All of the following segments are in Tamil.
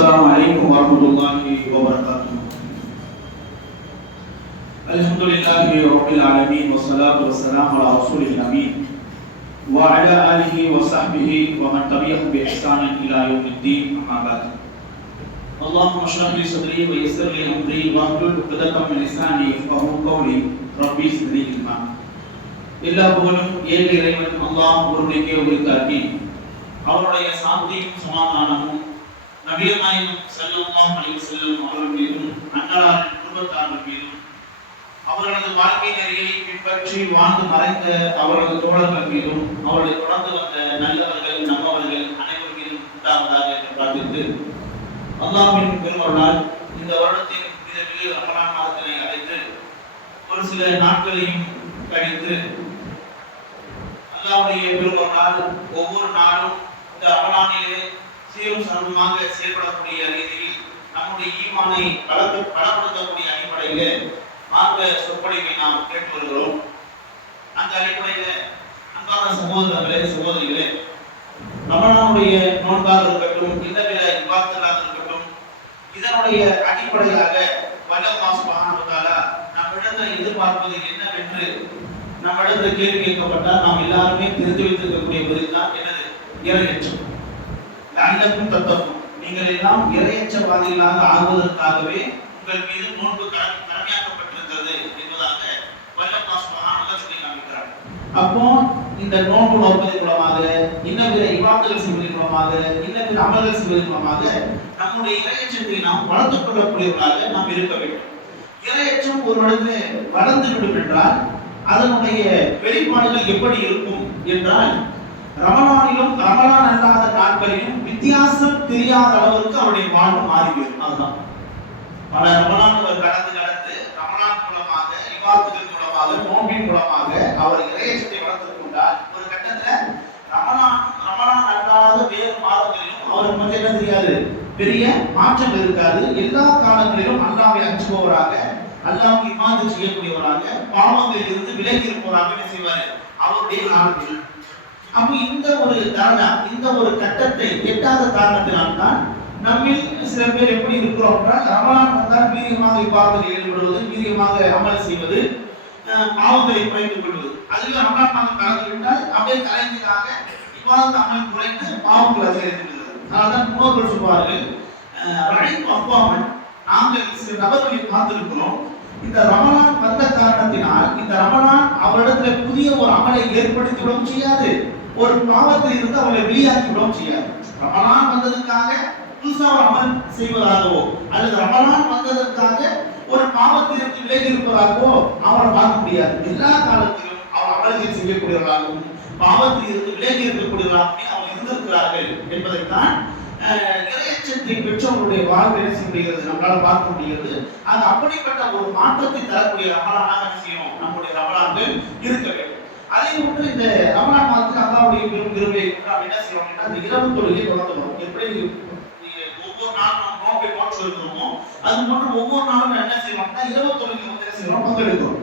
السلام عليكم ورحمة الله وبركاته الحمد لله رب العالمين والصلاة والسلام على رسول الأمين وعلى آله وصحبه ومن تبعهم بإحسان إلى يوم الدين أما بعد اللهم اشرح لي صدري ويسر لي أمري واحلل عقدة من لساني يفقهوا قولي ربي زدني علما எல்லா புகழும் ஏக இறைவன் அல்லாஹ் ஒருவனுக்கே உரித்தாக்கி அவருடைய சாந்தியும் சமாதானமும் நபிகள் நாயகம் அழிவு அலைஹி அவர்கள் மீதும் அன்னலாரின் குடும்பத்தார்கள் மீதும் அவர்களது வாழ்க்கை நெறியை பின்பற்றி வாழ்ந்து மறைந்த அவர்களது தோழர்கள் மீதும் அவர்களை தொடர்ந்து வந்த நல்லவர்கள் நம்மவர்கள் அனைவர் மீதும் உண்டாவதாக என்று பிரார்த்தித்து அல்லாஹ்வின் பெருமருளால் இந்த வருடத்தின் இதற்கு ரமலான் மாதத்தினை அழைத்து ஒரு சில நாட்களையும் கழித்து அல்லாவுடைய பெருமருளால் ஒவ்வொரு நாளும் இந்த ரமலானிலே சீரும் சமமாக செயல்படக்கூடிய ரீதியில் நம்முடைய ஈமானை வளர்த்து பலப்படுத்தக்கூடிய அடிப்படையில மார்க்க சொற்பொழிவை நாம் கேட்டு வருகிறோம். அந்த அடிப்படையில அன்பான சகோதரர்களே சகோதரிகளே ரமணானுடைய நோன்பாக இருக்கட்டும் இல்லவில விவாதங்களாக இருக்கட்டும் இதனுடைய அடிப்படையாக வல்லமா சுபஹானஹு நம்மிடத்தில் எதிர்பார்ப்பது என்னவென்று நம்மிடத்தில் கேள்வி கேட்கப்பட்டால் நாம் எல்லாருமே தெரிந்து வைத்திருக்கக்கூடிய பதில் தான் என்னது இறையச்சம். லஅல்லக்கும் தத்தக்கும் நீங்கள் எல்லாம் இறையச்சவாதிகளாக ஆகுவதற்காகவே உங்கள் மீது நோன்பு கடமையாக்கப்பட்டிருக்கிறது என்பதாக வல்லமா சொல்லி காமிக்கிறார் அப்போ இந்த நோன்பு நோற்பதன் மூலமாக இன்னபிற இவாக்கள் செய்வதன் மூலமாக இன்னபிற அமல்கள் செய்வதன் மூலமாக நம்முடைய இறையச்சத்தை நாம் வளர்த்துக் கொள்ளக்கூடியவர்களாக நாம் இருக்க வேண்டும். இறையச்சம் ஒரு இடத்துல வளர்ந்து விடும் என்றால் அதனுடைய வெளிப்பாடுகள் எப்படி இருக்கும் என்றால் ரமணானிலும் ரமணான் அல்லாத நாட்களிலும் வித்தியாசம் தெரியாத அளவிற்கு அவருடைய வாழ்வு மாறிவிடும் அதுதான். பல ரமலான்கள் கடந்து கடந்து ரமணான் மூலமாக இவாத்துகள் மூலமாக நோம்பின் மூலமாக அவர் இறையச்சத்தை வளர்த்துக் கொண்டால் ஒரு கட்டத்துல ரமணான் ரமணான் அல்லாத வேறு மாதங்களிலும் அவருக்கு பற்றி என்ன தெரியாது? பெரிய மாற்றம் இருக்காது. எல்லா காலங்களிலும் அல்லாவை அஞ்சுபவராக அல்லாவுக்கு இமாது செய்யக்கூடியவராக பாவங்களில் இருந்து விலகி இருப்பவராக என்ன செய்வாரு? அவருடைய காலத்தில் அப்போ இந்த ஒரு தரணா இந்த ஒரு கட்டத்தை எட்டாத காரணத்தினால்தான் நம்மில் சில பேர் எப்படி இருக்கிறோம் என்றால் ரமலான் வந்தால் வீரியமாக இப்பாவத்தில் ஈடுபடுவது வீரியமாக அமல் செய்வது பாவங்களை குறைத்துக் கொள்வது. அதுவே ரமலான் மாதம் கலந்து விட்டால் அப்படியே தலைமையாக இவ்வாறு அமல் குறைந்து பாவங்கள் அதிகரித்து அதனால்தான் முன்னோர்கள் சொல்வார்கள் ரழைப்பு அப்பாமன் நாங்கள் சில நபர்களை பார்த்திருக்கிறோம். இந்த ரமணான் வந்த காரணத்தினால் இந்த ரமணான் அவரிடத்துல புதிய ஒரு அமலை ஏற்படுத்திவிடவும் செய்யாது. ஒரு பாவத்தில் இருந்து அவளை வெளியாக்கி விடவும் செய்யாது. ரமலான் வந்ததுக்காக புதுசா ஒரு அமல் செய்வதாகவோ அல்லது ரமலான் வந்ததற்காக ஒரு பாவத்திலிருந்து விலகி இருப்பதாகவோ அவரை பார்க்க முடியாது. எல்லா காலத்திலும் அவர் அமல்கள் செய்யக்கூடியவர்களாகவும் பாவத்தில் இருந்து விலகி இருக்கக்கூடியவர்களாகவே அவர் இருந்திருக்கிறார்கள் என்பதைத்தான் அஹ், இறையச்சத்தை பெற்றவர்களுடைய வாழ்வு என்ன செய்ய முடிகிறது? பார்க்க முடிகிறது. அது அப்படிப்பட்ட ஒரு மாற்றத்தை தரக்கூடிய ரமலானாக விஷயம் செய்யும்? நம்முடைய ரமலான்கள் இருக்க வேண்டும். அதை போன்று இந்த ரமணா மாதத்தில் அல்லாவுடைய பெரும் கிருபையை கொண்டு நாம் என்ன செய்வோம் அப்படின்னா அந்த இரவு தொழிலை தொடர்ந்து வரும் எப்படி ஒவ்வொரு நாளும் நோக்கை நோட்டு இருக்கிறோமோ அது போன்று ஒவ்வொரு நாளும் என்ன செய்வோம்னா இரவு தொழிலை வந்து என்ன செய்வோம்? பங்கெடுக்கிறோம்.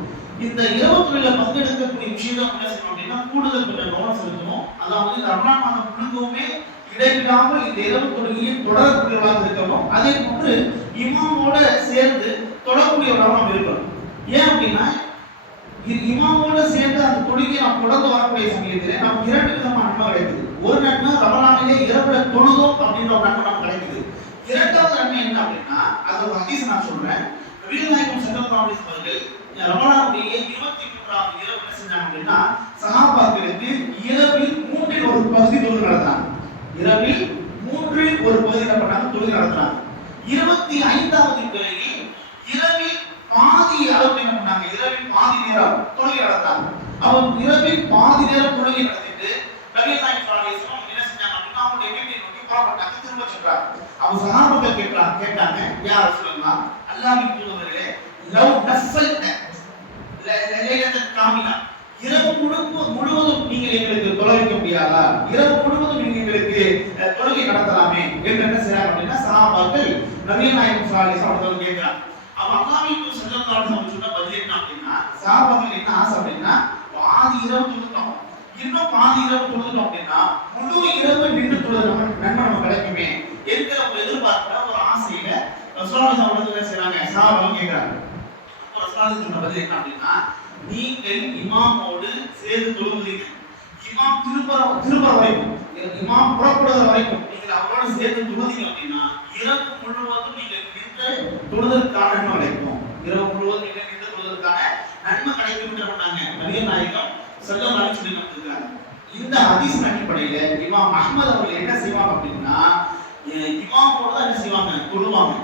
இந்த இரவு தொழில பங்கெடுக்கக்கூடிய விஷயம் என்ன செய்யணும் அப்படின்னா கூடுதல் கொஞ்சம் கவனம் செலுத்தணும். அதாவது இந்த ரமணா மாதம் முழுக்கவுமே இடைவிடாமல் இந்த இரவு தொழுகையை தொடரக்கூடியவராக இருக்கணும். அதே போன்று இமாமோட சேர்ந்து தொடரக்கூடியவர்களாக இருக்கணும் ஏன் அப்படின்னா இது இமாமோட சேர்ந்து அந்த தொழுகை நாம் தொடர்ந்து வரக்கூடிய சமயத்தில் நமக்கு இரண்டு விதமான நன்மை கிடைக்குது. ஒரு நன்மை ரமலானிலே இரவுல தொழுதோம் அப்படின்ற ஒரு நன்மை நமக்கு கிடைக்குது. இரண்டாவது நன்மை என்ன அப்படின்னா அது ஒரு ஹதீஸ் நான் சொல்றேன். வீரநாயகம் செல்லல்லாஹு அவர்கள் ரமலானுடைய இருபத்தி மூன்றாவது இரவு என்ன செஞ்சாங்க அப்படின்னா சகாபாக்களுக்கு இரவில் மூன்றில் ஒரு பகுதி தொழுகை நடத்தினாங்க. இரவில் மூன்றில் ஒரு பகுதி என்ன பண்ணாங்க? தொழுகை இருபத்தி ஐந்தாவது பிறகு இரவில் பாதி அளவு என்ன பண்ணாங்க? இரவில் பாதி நேரம் தொழுகை நடத்தாங்க அவன் இரவில் பாதி நேரம் தொழுகை நடத்தி நபிகள் நாயகம் ஸல்லல்லாஹு அலைஹி வஸல்லம் என்ன செஞ்சாங்க அப்படின்னா அவங்களுடைய வீட்டை நோக்கி புறப்பட்டாங்க திரும்ப சொல்றாங்க அவங்க சஹாபாக்கள் கேட்டாங்க கேட்டாங்க யார் சொல்லலாம் அல்லாஹ்வின் தூதரே லவ் நஃபல்த லைலத்தல் காமிலா இரவு முழுக்க முழுவதும் நீங்கள் எங்களுக்கு தொலைக்க முடியாதா இரவு முழுவதும் நீங்கள் எங்களுக்கு அஹ், தொழுகை நடத்தலாமே என்று என்ன செய்யறாங்க அப்படின்னா சஹாபாக்கள் நபிகள் நாயகம் ஸல்லல்லாஹு அவர்கள் கேட்கிறாங்க அவ அல்லாஹ்வின் ஸல்லல்லாஹு அலைஹி வஸல்லம் சொன்ன பதில் என்ன அப்படின்னா சஹாபாக்கள் என்ன ஆசை அப்படின்னா பாதி இரவு தொழுதோம் இன்னும் பாதி இரவு தொழுதோம் அப்படின்னா முழு இரவு நின்று தொழுத நம்ம நன்மை நம்ம கிடைக்குமே என்கிற ஒரு எதிர்பார்ப்புல ஒரு ரசூலுல்லாஹி அவர்கள் என்ன செய்றாங்க சஹாபாவும் கேக்குறாங்க அப்ப ரசூலுல்லாஹி சொன்ன பதில் என்ன அப்படின்னா நீங்கள் இமாமோடு சேர்ந்து தொழுகிறீங்க இமாம் திரும்ப திரும்ப வரைக்கும் இமாம் புறப்படுகிற வரைக்கும் நீங்கள் அவரோட சேர்ந்து தொழுதீங்க அப்படின்னா இரவு முழுவதும் நீங்கள் நின்று தொழுதற்கான நன்மை கிடைக்கும் இரவு முழுவதும் நீங்கள் நின்று தொழுதற்கான நன்மை கிடைக்கும் என்று சொன்னாங்க நபிகள் நாயகம் செல்லம் சொல்லி கொடுத்துருக்காங்க இந்த ஹதீஸ் அடிப்படையில இமாம் அஹ்மத் அவர்கள் என்ன செய்வாங்க அப்படின்னா இமாம் கூட தான் என்ன செய்வாங்க? கொள்ளுவாங்க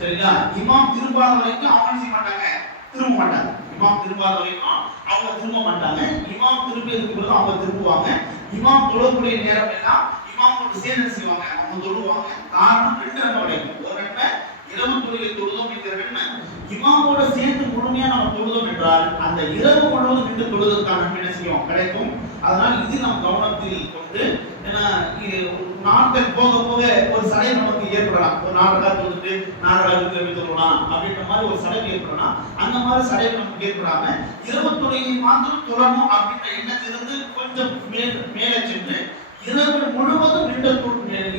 சரிங்களா? இமாம் திரும்பாத வரைக்கும் அவங்க செய்ய மாட்டாங்க. திரும்ப மாட்டாங்க. இமாம் திரும்பாத வரைக்கும் அவங்க திரும்ப மாட்டாங்க. இமாம் திரும்பியதுக்கு பிறகு அவங்க திரும்புவாங்க. இமாம் தொழக்கூடிய நேரம் எல்லாம் இமாமோட சேர்ந்து என்ன செய்வாங்க? அவங்க தொழுவாங்க. காரணம் ரெண்டு நன்மை கிடைக்கும் ஒரு நன்மை இரவு தொழிலை தொழுதோம் என்கிற நன்மை. இமாமோட சேர்ந்து முழுமையா நம்ம தொழுதோம் என்றால் அந்த இரவு முழுவதும் நின்று தொழுவதற்கான என்ன செய்யும்? கிடைக்கும். அதனால் இது நாம் கவனத்தில் கொண்டு ஏன்னா நாட்கள் போக போக ஒரு சடை நமக்கு ஏற்படலாம். ஒரு நாலு கால் தொழுதுட்டு நாலு கால் திரும்பி தொழலாம்? அப்படின்ற மாதிரி ஒரு சடை ஏற்படலாம். அந்த மாதிரி சடை நமக்கு ஏற்படாம இரவு தொழிலை மாத்திரம் தொழணும் அப்படின்ற எண்ணத்திலிருந்து கொஞ்சம் மேல் மேலே சென்று இரவு முழுவதும் நின்று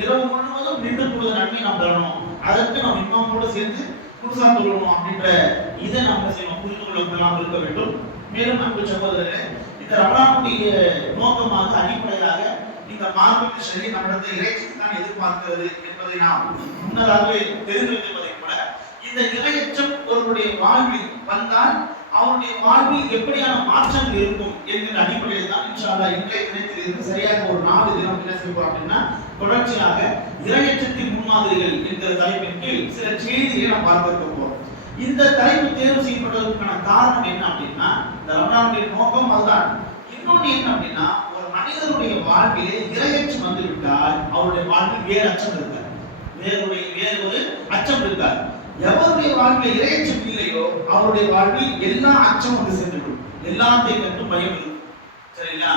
இரவு முழுவதும் நின்று தொழுத நன்மை நாம் பெறணும் அதற்கு நாம் இமாமோடு சேர்ந்து புதுசா தொழணும் அப்படின்ற இதை நாம் செய்யணும். புரிந்து கொள்ளலாம் இருக்க வேண்டும். மேலும் அன்பு சகோதரர்களே இந்த ரமலானுடைய நோக்கமாக அடிப்படையாக இந்த மார்க்கெட் சரி நம்மிடத்தை இறைச்சி தான் எதிர்பார்க்கிறது என்பதை நாம் முன்னதாகவே தெரிந்து வைத்திருப்பதை கூட இந்த இறையச்சம் ஒருவருடைய வாழ்வில் வந்தால் அவருடைய வாழ்வில் எப்படியான மாற்றங்கள் இருக்கும் என்கிற அடிப்படையில் தான் இன்ஷால்லா இன்றைய தினத்தில் இருந்து சரியாக ஒரு நாலு தினம் என்ன செய்வோம் அப்படின்னா தொடர்ச்சியாக இரையற்றத்தின் முன்மாதிரிகள் என்கிற தலைப்பின் கீழ் சில செய்திகளை நாம் பார்க்க போறோம். இந்த தலைப்பு தேர்வு செய்யப்பட்டதற்கான காரணம் என்ன அப்படின்னா இந்த ரமணானுடைய நோக்கம் அதுதான். இன்னொன்று என்ன அப்படின்னா ஒரு மனிதனுடைய வாழ்விலே இரையச்சம் வந்துவிட்டால் அவருடைய வாழ்வில் வேறு அச்சம் இருக்காது. வேறு வேறு ஒரு அச்சம் இருக்காது. எவருடைய வாழ்வில் இறையச்சம் இல்லையோ அவருடைய வாழ்வில் எல்லா அச்சம் வந்து சேர்ந்துவிடும். எல்லாத்தையும் கண்டு பயம் இருக்கும். சரிங்களா?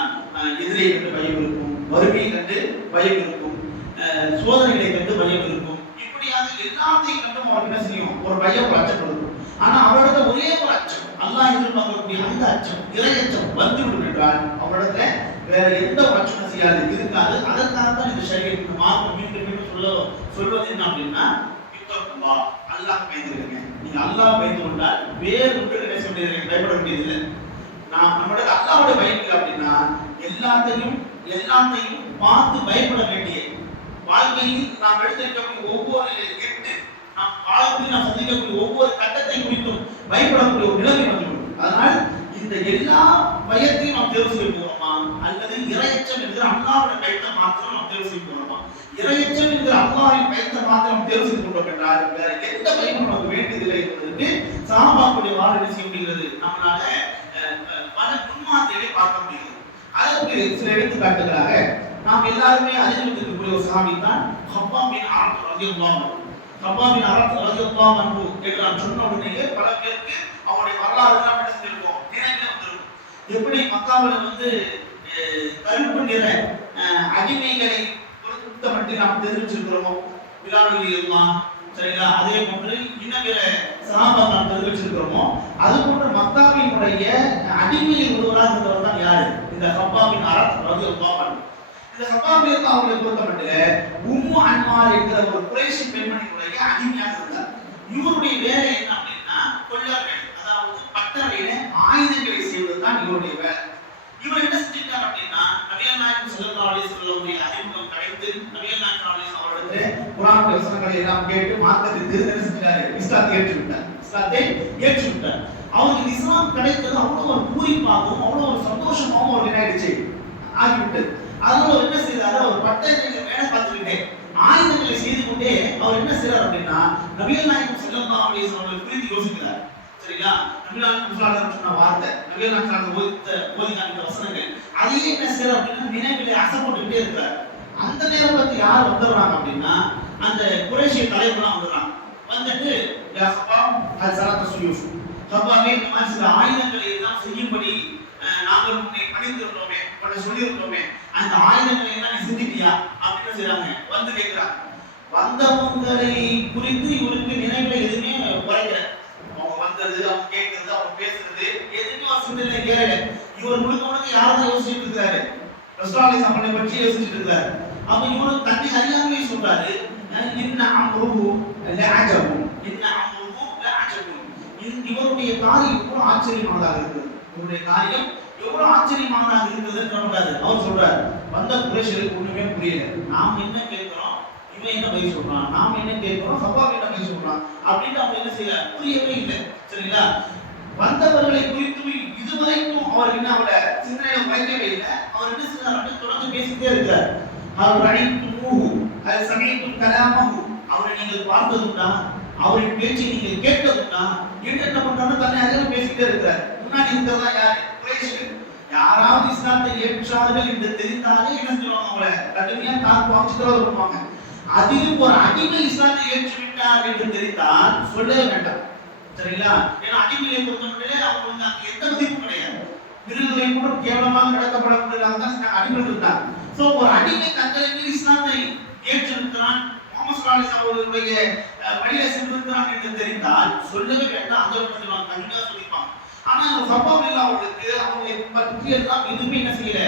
எதிரை கண்டு பயம் இருக்கும். வறுமையை கண்டு பயம் இருக்கும். சோதனைகளை கண்டு பயம் இருக்கும். இப்படியாக எல்லாத்தையும் கண்டும் அவர் என்ன செய்யும்? ஒரு பயம் அச்சப்படுத்தும் அச்சம் ஆனா அவரோட ஒரே ஒரு அச்சம். அல்லாஹ் எதிர்பார்க்கக்கூடிய அந்த அச்சம் இறையச்சம் வந்துவிடும் என்றால் அவரோட வேற எந்த ஒரு அச்சம் செய்யாது. இருக்காது. அதற்காக தான் இந்த சரீரம் மார்க்கம் மீண்டும் மீண்டும் சொல்ல சொல்வது என்ன அப்படின்னா இத்தகுவா அல்லாஹ் பயந்துருங்க நீங்க அல்லாஹ் பயந்து கொண்டால் வேறு ஒன்று என்ன சொல்றீங்க? பயப்பட வேண்டியதில்லை. நான் நம்மளுக்கு அல்லாவுடைய பயம் இல்லை அப்படின்னா எல்லாத்தையும் எல்லாத்தையும் பார்த்து பயப்பட வேண்டிய வாழ்க்கையில் நாம் எடுத்திருக்கக்கூடிய ஒவ்வொரு எட்டு நாம் வாழ்க்கையில் நாம் சந்திக்கக்கூடிய ஒவ்வொரு கட்டத்தை குறித்தும் பயப்படக்கூடிய ஒரு நிலைமை வந்துவிடும் அதனால் இந்த எல்லா பயத்தையும் நாம் தேர்வு செய்ய போகிறோமா அல்லது இரையச்சம் என்கிற அல்லாவோட பயத்தை மாத்திரம் நாம் தேர்வு செய்ய இரையச்சம் என்கிற பயத்தை மாத்திரம் தேர்வு செய்து கொண்டோம் என்றால் வேற எந்த பயமும் நமக்கு வேண்டியதில்லை என்பதற்கு சாபாக்குடைய வாழ்க்கை செய்ய முடிகிறது நம்மளால பல முன்மாதிரிகளை பார்க்க முடிகிறது. அதற்கு சில எடுத்துக்காட்டுகளாக நாம் எல்லாருமே அறிந்திருக்கக்கூடிய ஒரு சாமி தான் ஹப்பாமின் ஆரத்து ரலியல்லாஹு ஹப்பாமின் அரத் ரலியல்லாஹு அன்பு என்று நான் சொன்ன உடனேயே பல பேருக்கு அவருடைய வரலாறு எல்லாம் என்ன செஞ்சிருக்கோம் நினைவில் வந்திருக்கும் எப்படி மக்காவில் வந்து கருப்பு நிற அடிமைகளை குறித்த மட்டும் நாம் தெரிவிச்சிருக்கிறோம். விழாவில் எல்லாம் சரிங்களா? அதே போன்று இன்னும் பிற சகாபா நாம் தெரிவிச்சிருக்கிறோமோ அது போன்று மக்காவினுடைய அடிமையில் ஒருவராக இருந்தவர் தான் யாரு? இந்த ஹப்பாவின் அரத் ரலியல்லாஹு அன்ஹு. இந்த ஹப்பாபியத்தை அவங்களை பொறுத்த மட்டும் உம்மு அன்மார் என்கிற ஒரு குறைசி பெண்மணியுடைய அடிமையாக இருந்தார். இவருடைய வேலை என்ன அப்படின்னா கொள்ளார்கள் அதாவது பட்டறையில ஆயுதங்களை செய்வது தான் இவருடைய வேலை. இவர் என்ன செஞ்சிருக்கார் அப்படின்னா நபிகள் நாயகம் ஸல்லல்லாஹு அலைஹி வஸல்லம் அறிமுகம் கிடைத்து நபிகள் நாயகம் அலைஹி அவரிடத்துல குர்ஆன் வசனங்களை எல்லாம் கேட்டு மார்க்கத்தை என்ன செஞ்சாரு இஸ்லாத்தை ஏற்றுவிட்டார். இஸ்லாத்தை ஏற்றுவிட்டார். அவருக்கு இஸ்லாம் கிடைத்தது அவ்வளவு ஒரு பூரிப்பாகவும் அவ்வளவு ஒரு சந்தோஷமாகவும் அவர் என்ன ஆயிடுச்சு ஆகிவிட்டது. அதனால அவர் என்ன செய்தாரு? அவர் பட்டறையில வேலை பார்த்துக்கிட்டே ஆயுதங்களை செய்து கொண்டே அவர் என்ன செய்றார் அப்படின்னா நபியல் நாயகம் ஸல்லல்லாஹு அப்படின்னு வஸல்லம் அவர்களை குறித்து யோசிக்கிறார். சரிங்களா? நபிகள் சொன்ன வார்த்தை. நபிகள் நாயகம் ஸல்லல்லாஹு ஓதித்த ஓதி காமித்த வசனங்கள். அதையே என்ன செய்யறார் அப்படின்னா நினைவுகளை அசைப்பட்டுக்கிட்டே இருக்கிறார். அந்த நேரம் பார்த்து யார் வந்துடுறாங்க அப்படின்னா அந்த குறைசிய தலைவர்லாம் வந்துடுறாங்க வந்துட்டு யா ஹப்பாம் அது சுயூஃப். ஹப்பாமே இந்த சில ஆயுதங்களை எல்லாம் செய்யும்படி நாங்கள் உன்னை பணிந்திருந்தோமே பண்ண சொல்லியிருந்தோமே அந்த ஆயுதங்களை எல்லாம் நீ செஞ்சிட்டியா அப்படின்னு செய்யறாங்க வந்து கேட்கிறாங்க. வந்தவங்களை குறித்து இவருக்கு நினைவுல எதுவுமே குறைக்கல. அவங்க வந்தது அவங்க கேட்கறது அவங்க பேசுறது எதுவுமே அவர் சிந்தனை கேட்கல இவர் முழுக்க முழுக்க யாரை யோசிச்சுட்டு இருக்காரு ரஸ்டாலி சம்பளை பற்றி யோசிச்சுட்டு இருக்காரு அப்ப இவரு தன்னை அறியாமலே சொல்றாரு. அஹ், இன்ன அம்ருஹு லஅஜபு என்ன அம்ருஹு இவருடைய காரியம் எவ்வளவு ஆச்சரியமானதாக இருக்குது இவருடைய காரியம் எவ்வளவு ஆச்சரியமானதாக இருக்குதுன்னு சொல்றாரு அவர் சொல்றாரு வந்த குறைஷருக்கு ஒண்ணுமே புரியல. நாம் என்ன கேட்கிறோம்? இவன் என்ன பதில் சொல்றான்? நாம் என்ன கேட்கிறோம்? சப்பா என்ன பதில் சொல்றான்? அப்படின்னு அவங்க என்ன செய்யல புரியவே இல்லை. சரிங்களா? வந்தவர்களை குறித்து இதுவரைக்கும் அவர் என்ன அவட சிந்தனையில வைக்கவே இல்லை. அவர் என்ன செய்யறாரு தொடர்ந்து பேசிட்டே இருக்கிறார். அவர் அழைத்து மூஹு அது சமயத்தும் கலாமகு அவரை நீங்கள் பார்த்ததுண்டா? அவரின் பேச்சு நீங்கள் கேட்டதுண்டா? என்று என்ன பண்றாரு தன்னை அதிகம் பேசிட்டே இருக்கிறார். முன்னாடி இருக்கிறதா யாரு? குறைஷிகள் யாராவது இஸ்லாத்தை ஏற்றார்கள் என்று தெரிந்தாலே என்ன சொல்லுவாங்க அவங்கள கடுமையா தாக்குவாங்க சித்திரவதை பண்ணுவாங்க அதிலும் ஒரு அடிமை இஸ்லாத்தை ஏற்றுவிட்டார் என்று தெரிந்தால் சொல்லவே வேண்டாம். சரிங்களா? ஏன்னா அடிமையை பொறுத்தவரையிலே அவங்க வந்து அங்க எந்த மதிப்பும் கிடையாது. விருதுகளை கூட கேவலமாக நடத்தப்படக்கூடியதாக தான் அடிமைகள் இருந்தாங்க சோ ஒரு அடிமை தங்களுக்கு இஸ்லாத்தை ஏற்றிருக்கிறான் முகமது சலாலிஸ் அவர்களுடைய அஹ், வழியில சென்றிருக்கிறான் என்று தெரிந்தால் சொல்லவே வேண்டாம். அந்த ஒரு சொல்லுவாங்க கண்டிப்பா சொல்லிப்பாங்க ஆனா அந்த சப்பாவில் அவர்களுக்கு. அவங்களை பற்றி எல்லாம் எதுவுமே என்ன செய்யல.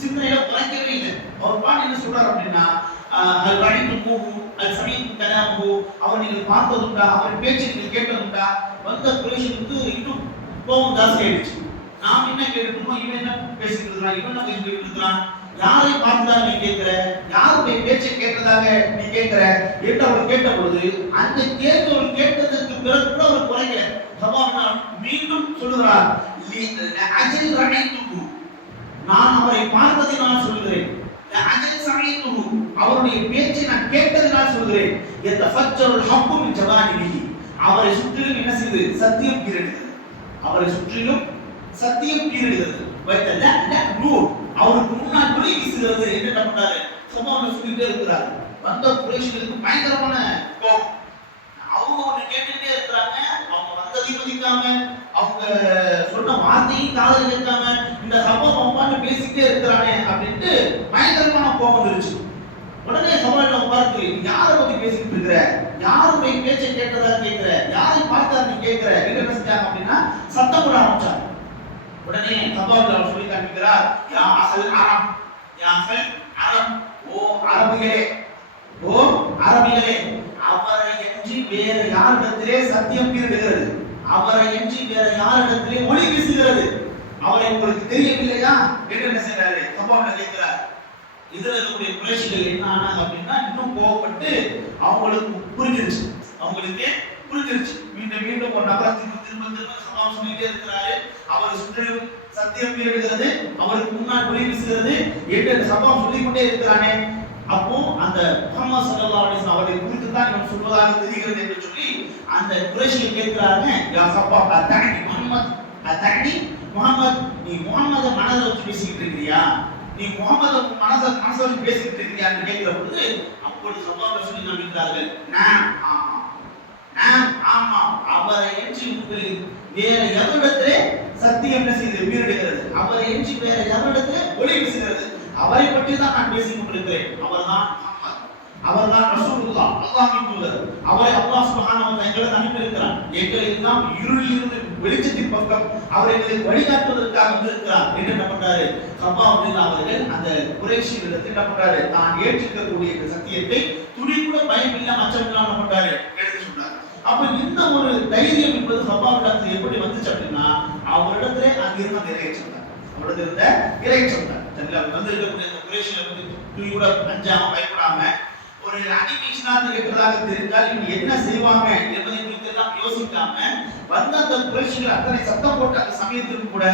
சிந்தனையில குறைக்கவே இல்லை. அவர் பாட்டு என்ன சொல்றாரு அப்படின்னா ஆஹ், அது வழித்து போகும் அது சமயம் கலாமோ அவர் நீங்கள் பார்த்ததுண்டா? அவர் பேச்சு நீங்கள் கேட்டதுண்டா? வந்த குரேஷனுக்கு இன்னும் கோபம் ஜாஸ்தி ஆயிடுச்சு. நாம் என்ன கேட்டுருக்கோம் இவன் என்ன பேசிட்டு இருக்கிறான்? இவன் என்ன பேசிட்டு இருக்கிறான்? யாரை பார்த்ததாக நீ கேட்கிற? யாருடைய பேச்சை கேட்டதாக நீ கேட்கிற? என்று அவர் கேட்ட பொழுது அந்த கேள்வி அவர் கேட்டதற்கு பிறகு கூட அவர் குறைக்கல. பகவான் மீண்டும் சொல்லுகிறார் நான் அஜில் ரணைத்துகு." நான் அவரை நான் சொல்கிறேன் அஜில் சமைத்துகு அவருடைய பேச்சை நான் கேட்டதினால் சொல்கிறேன் எந்த ஃபஜ்ஜருல் ஹப்பும் மின் அவரை சுற்றிலும் என்ன செய்து? சத்தியம் பீரிடுகிறது. அவரை சுற்றிலும் சத்தியம் பீரிடுகிறது. வைத்த அவருக்கு முன்னாள் ஒளி வீசுகிறது என்று என்ன பண்றாரு சம்பவம் சொல்லிட்டே இருக்கிறார். வந்த குறைஷிகளுக்கு பயங்கரமான கோபம். அவங்க ஒண்ணு கேட்டுட்டே இருக்கிறாங்க. அவங்க வந்ததையும் மதிக்காம அவங்க சொன்ன வார்த்தையும் காதல் கேட்காம இந்த சம்பவம் அம்மான்னு பேசிட்டே இருக்கிறானே அப்படின்ட்டு பயங்கரமான கோபம் இருந்துச்சு. உடனே சவால்ல பார்த்து யாரை பத்தி பேசிட்டு இருக்கிற? யாருடைய பேச்சை கேட்டதா கேட்கிற? யாரை பார்த்தா நீ கேட்கிற? என்ன பேசிட்டாங்க அப்படின்னா சத்தம் போட ஆரம்பிச்சாங்க. உடனே சபாவில் அவர் சொல்லி காண்பிக்கிறார் யா அசல் அரம் யா அசல் அரம் ஓ அரபிகளே ஓ அரபிகளே அவரை எஞ்சி வேறு யாரிடத்திலே சத்தியம் பீரிடுகிறது. அவரை எஞ்சி வேற யாரிடத்திலே ஒளி வீசுகிறது. அவரை உங்களுக்கு தெரியவில்லையா? என்று என்ன செய்கிறாரு சபாவில் கேட்கிறார் இதுல இருக்கக்கூடிய குறைச்சிகள் என்ன ஆனாங்க அப்படின்னா இன்னும் கோவப்பட்டு அவங்களுக்கு புரிஞ்சிருச்சு. அவங்களுக்கு புரிஞ்சிருச்சு. மீண்டும் மீண்டும் ஒரு நபரை திரும்ப திரும்ப திரும்ப சமாளம் சொல்லிட்டே இருக்கிறாரு. அவர் சுற்றிலும் சத்தியம் எழுகிறது அவருக்கு முன்னால் ஒளி வீசுகிறது என்று அந்த சம்பவம் இருக்கிறானே. அப்போ அந்த முகமது சல்லா அலைஹி அவரை குறித்து தான் இவன் சொல்வதாக தெரிகிறது என்று சொல்லி அந்த குறைஷியை கேட்கிறாங்க யா சப்பா அத்தனி முகமது அத்தனி முகமது நீ முகமதை மனதில் வச்சு பேசிக்கிட்டு இருக்கிறியா? நீ முகமது மனச மனச வச்சு பேசிக்கிட்டு இருக்கிறியான்னு கேட்கிற பொழுது அப்பொழுது சப்பா சொல்லி நம்பிக்கிறார்கள் நான் ஆமா நான் ஆமா அவரை எஞ்சி வேற எவரிடத்திலே சத்தியம் என்ன செய்து மீறிடுகிறது அவரை எஞ்சி வேற எவரிடத்திலே ஒளி வீசுகிறது அவரை பற்றி தான் நான் பேசிக் கொண்டிருக்கிறேன் அவர்தான் முஹம்மத் அவர்தான் ரசூலுல்லாஹ். அல்லாஹ்வின் தூதர் அவரை அல்லாஹ் சுப்ஹானஹு வ தஆலா எங்களுக்கு அனுப்பியிருக்கிறார். எங்களை எல்லாம் இருளில் இருந்து வெளிச்சத்தின் பக்கம் அவர் எங்களை வழிகாட்டுவதற்காக வந்திருக்கிறார். என்று என்ன பண்றாரு? சப்பா அப்துல்லா அவர்கள் அந்த குறைஷிகளிடத்தில் என்ன பண்றாரு? தான் ஏற்றிருக்கக்கூடிய இந்த சத்தியத்தை துளி கூட பயம் இல்லாம அச்சம் இல்லாம என்ன பண்றாரு? அப்ப இந்த ஒரு தைரியம் என்பது சப்பாவிடத்தில் எப்படி வந்துச்சு அப்படின்னா அவரிடத்திலே அங்கிருந்த நிறைவேற்றார் அவரிடத்துல இருந்த இறைச்சொன்னார் சரிங்களா வந்து இருக்கக்கூடிய இந்த குறைஷில வந்து துளி கூட அஞ்சாம பயப்படாம ஒரு அடிமை இஸ்லாத்தை கேட்பதாக தெரிந்தால் இவங்க என்ன செய்வாங்க என்பதை குறித்து எல்லாம் யோசிக்காம வந்த அந்த குரேஷிகள் அத்தனை சத்தம் போட்ட அந்த சமயத்திலும் கூட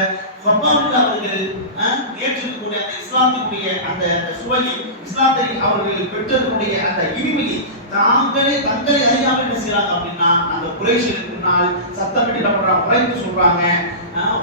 ஹப்பாவில் அவர்கள் ஏற்றிருக்கக்கூடிய அந்த இஸ்லாத்தினுடைய அந்த அந்த சுவையை இஸ்லாத்தை அவர்கள் பெற்றதனுடைய அந்த இனிமையை தாங்களே தங்களை அறியாமல் என்ன செய்யறாங்க அப்படின்னா அந்த குறைஷிகளுக்கு முன்னால் சத்தமிட்டு என்ன பண்றாங்க உழைத்து சொல்றாங்க.